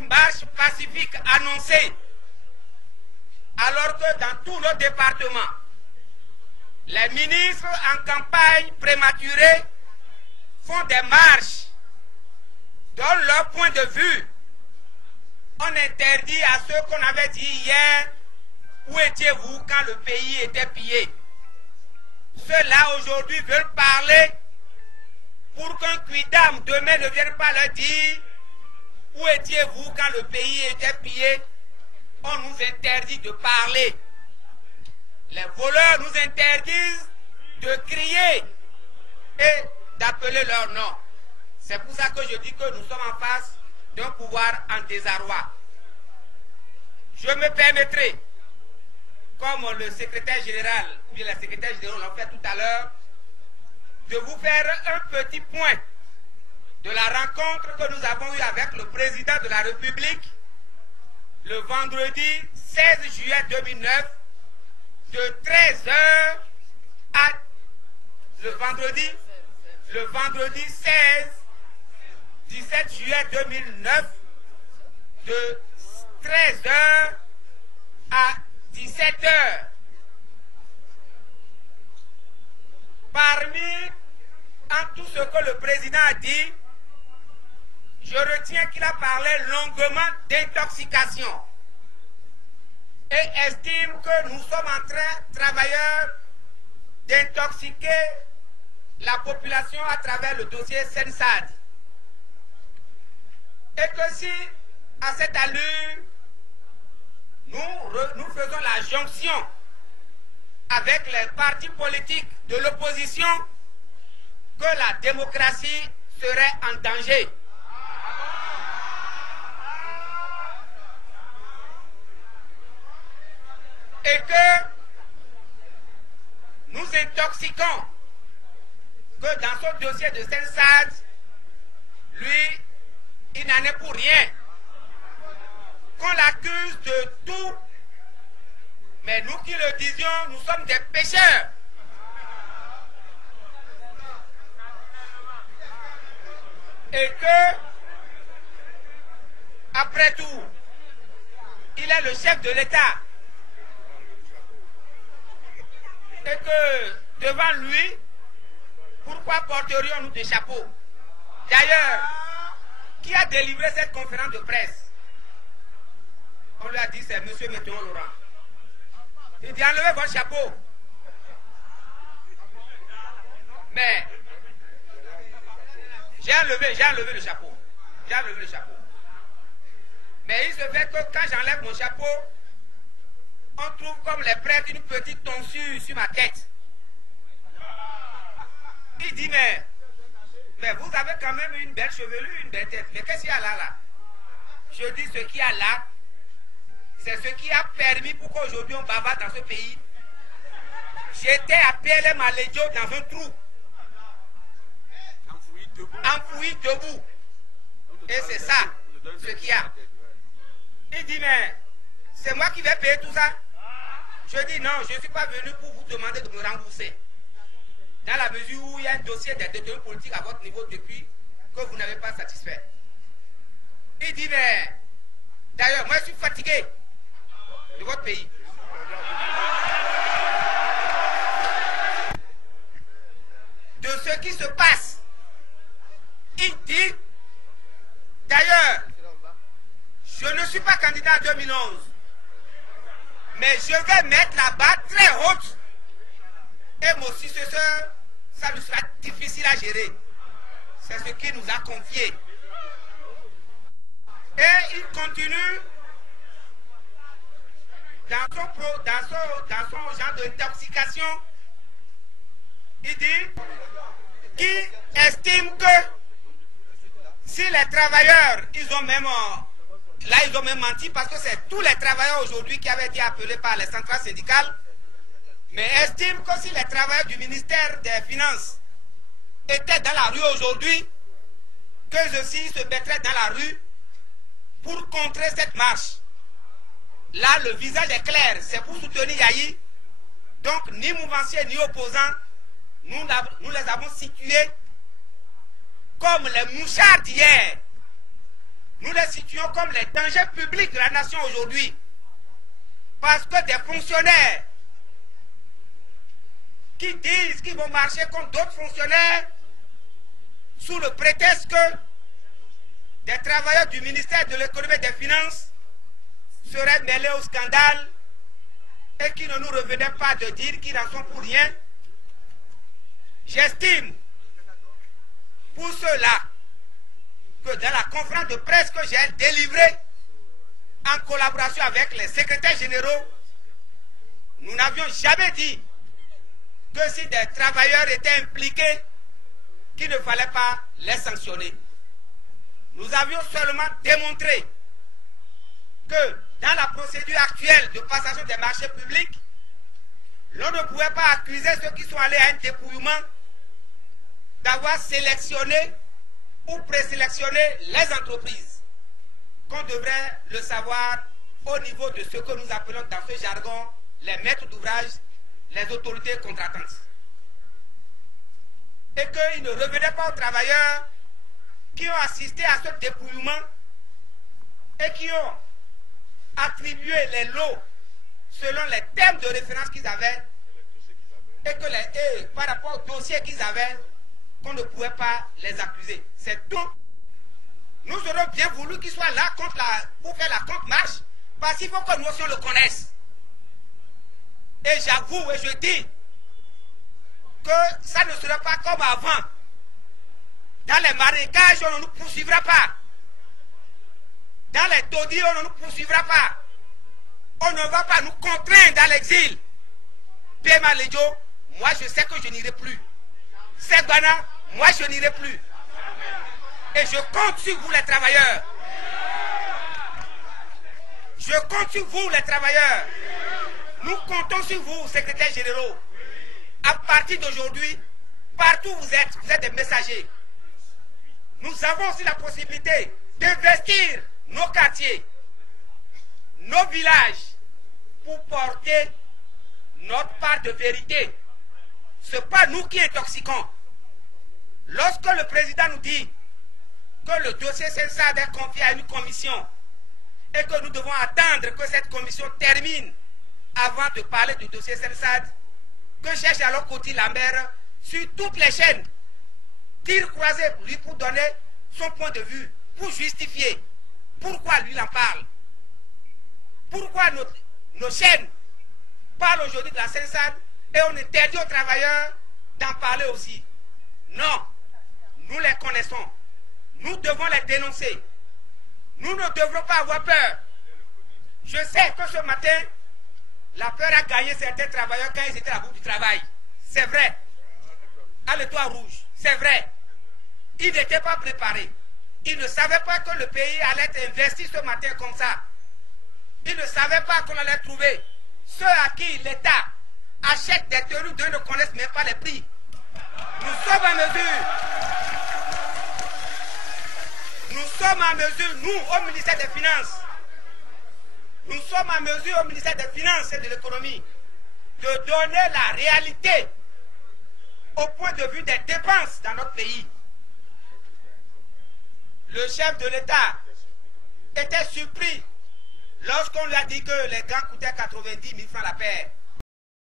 une marche pacifique annoncée, alors que dans tous nos départements, les ministres en campagne prématurée font des marches, donnent leur point de vue. On interdit à ceux qu'on avait dit hier, où étiez-vous quand le pays était pillé? Ceux-là aujourd'hui veulent parler pour qu'un quidam demain ne vienne pas leur dire, où étiez-vous quand le pays était pillé? On nous interdit de parler. Les voleurs nous interdisent de crier et d'appeler leur nom. C'est pour ça que je dis que nous sommes en face d'un pouvoir en désarroi. Je me permettrai, comme le secrétaire général, ou bien la secrétaire générale l'a fait tout à l'heure, de vous faire un petit point de la rencontre que nous avons eue avec le président de la République le vendredi 16 juillet 2009 de 13h à le vendredi 17 juillet 2009 de 13h à 17h. Parmi tout ce que le président a dit, je retiens qu'il a parlé longuement d'intoxication et estime que nous sommes en train, travailleurs, d'intoxiquer la population à travers le dossier Sensad. Et que si, à cette allure, nous faisons la jonction avec les partis politiques de l'opposition, que la démocratie serait en danger. Et que nous intoxiquons, que dans ce dossier de Sensad, lui, il n'en est pour rien. Qu'on l'accuse de tout, mais nous qui le disions, nous sommes des pécheurs. Et que, après tout, il est le chef de l'État. Et que, devant lui, pourquoi porterions-nous des chapeaux? D'ailleurs, qui a délivré cette conférence de presse? On lui a dit, c'est M. Météon Laurent. Il dit, enlevez votre chapeau. Mais, j'ai enlevé le chapeau. J'ai enlevé le chapeau. Mais il se fait que quand j'enlève mon chapeau, on trouve comme les prêtres une petite tonsure sur ma tête. Il dit, mais vous avez quand même une belle chevelure, une belle tête. Mais qu'est-ce qu'il y a là? Je dis, ce qu'il y a là, c'est ce qui a permis pour qu'aujourd'hui on bavarde dans ce pays. J'étais à PLM à Lédio dans un trou. Enfoui debout. Et c'est ça, ce qu'il y a. Il dit, mais c'est moi qui vais payer tout ça? Je dis, non, je ne suis pas venu pour vous demander de me rembourser. Dans la mesure où il y a un dossier des détenus politiques à votre niveau depuis que vous n'avez pas satisfait. Il dit, mais d'ailleurs, moi je suis fatigué de votre pays. De ce qui se passe. Il dit, d'ailleurs, je ne suis pas candidat en 2011, mais je vais mettre la barre très haute. Et mon successeur, ça lui sera difficile à gérer. C'est ce qu'il nous a confié. Et il continue dans son genre d'intoxication. Il dit qu'il estime que si les travailleurs, ils ont même menti parce que c'est tous les travailleurs aujourd'hui qui avaient été appelés par les centrales syndicales, mais estime que si les travailleurs du ministère des Finances étaient dans la rue aujourd'hui, que ceux-ci se mettraient dans la rue pour contrer cette marche. Là, le visage est clair, c'est pour soutenir Yahi. Donc, ni mouvanciers ni opposants, nous les avons situés comme les mouchards d'hier. Nous les situons comme les dangers publics de la nation aujourd'hui. Parce que des fonctionnaires qui disent qu'ils vont marcher contre d'autres fonctionnaires sous le prétexte que des travailleurs du ministère de l'économie et des finances seraient mêlés au scandale et qui ne nous revenaient pas de dire qu'ils n'en sont pour rien. J'estime pour cela que dans la conférence de presse que j'ai délivrée en collaboration avec les secrétaires généraux, nous n'avions jamais dit que si des travailleurs étaient impliqués, qu'il ne fallait pas les sanctionner. Nous avions seulement démontré que dans la procédure actuelle de passation des marchés publics, l'on ne pouvait pas accuser ceux qui sont allés à un dépouillement d'avoir sélectionné ou présélectionné les entreprises, qu'on devrait le savoir au niveau de ce que nous appelons dans ce jargon les maîtres d'ouvrage, les autorités contratantes. Et qu'il ne revenait pas aux travailleurs qui ont assisté à ce dépouillement et qui ont attribué les lots selon les thèmes de référence qu'ils avaient et que par rapport au dossier qu'ils avaient, qu'on ne pouvait pas les accuser. C'est tout. Nous aurions bien voulu qu'ils soient là pour faire la contre-marche, parce qu'il faut que nous aussi on le connaisse. Et j'avoue et je dis que ça ne sera pas comme avant. Dans les marécages, on ne nous poursuivra pas. Dans les taudis, on ne nous poursuivra pas. On ne va pas nous contraindre dans l'exil. Pema Ledjo, moi je sais que je n'irai plus. Segbana, moi je n'irai plus. Et je compte sur vous les travailleurs. Je compte sur vous les travailleurs. Nous comptons sur vous, secrétaires généraux. À partir d'aujourd'hui, partout où vous êtes des messagers. Nous avons aussi la possibilité d'investir nos quartiers, nos villages, pour porter notre part de vérité. Ce n'est pas nous qui intoxiquons. Lorsque le président nous dit que le dossier Sensad est confié à une commission et que nous devons attendre que cette commission termine avant de parler du dossier Sensad, que cherche alors Koti Lambert sur toutes les chaînes, tir croisé lui pour donner son point de vue, pour justifier pourquoi lui en parle. Pourquoi nos chaînes parlent aujourd'hui de la Sensad et on interdit aux travailleurs d'en parler aussi. Non, nous les connaissons. Nous devons les dénoncer. Nous ne devrons pas avoir peur. Je sais que ce matin, la peur a gagné certains travailleurs quand ils étaient à bout du travail. C'est vrai. À l'étoile rouge, c'est vrai. Ils n'étaient pas préparés. Ils ne savaient pas que le pays allait être investi ce matin comme ça. Ils ne savaient pas qu'on allait trouver ceux à qui l'État achète des tenues d'eux ne connaissent même pas les prix. Nous sommes en mesure. Nous sommes en mesure, nous, au ministère des Finances, nous sommes en mesure au ministère des Finances et de l'économie de donner la réalité au point de vue des dépenses dans notre pays. Le chef de l'État était surpris lorsqu'on lui a dit que les gants coûtaient 90 000 francs la paire.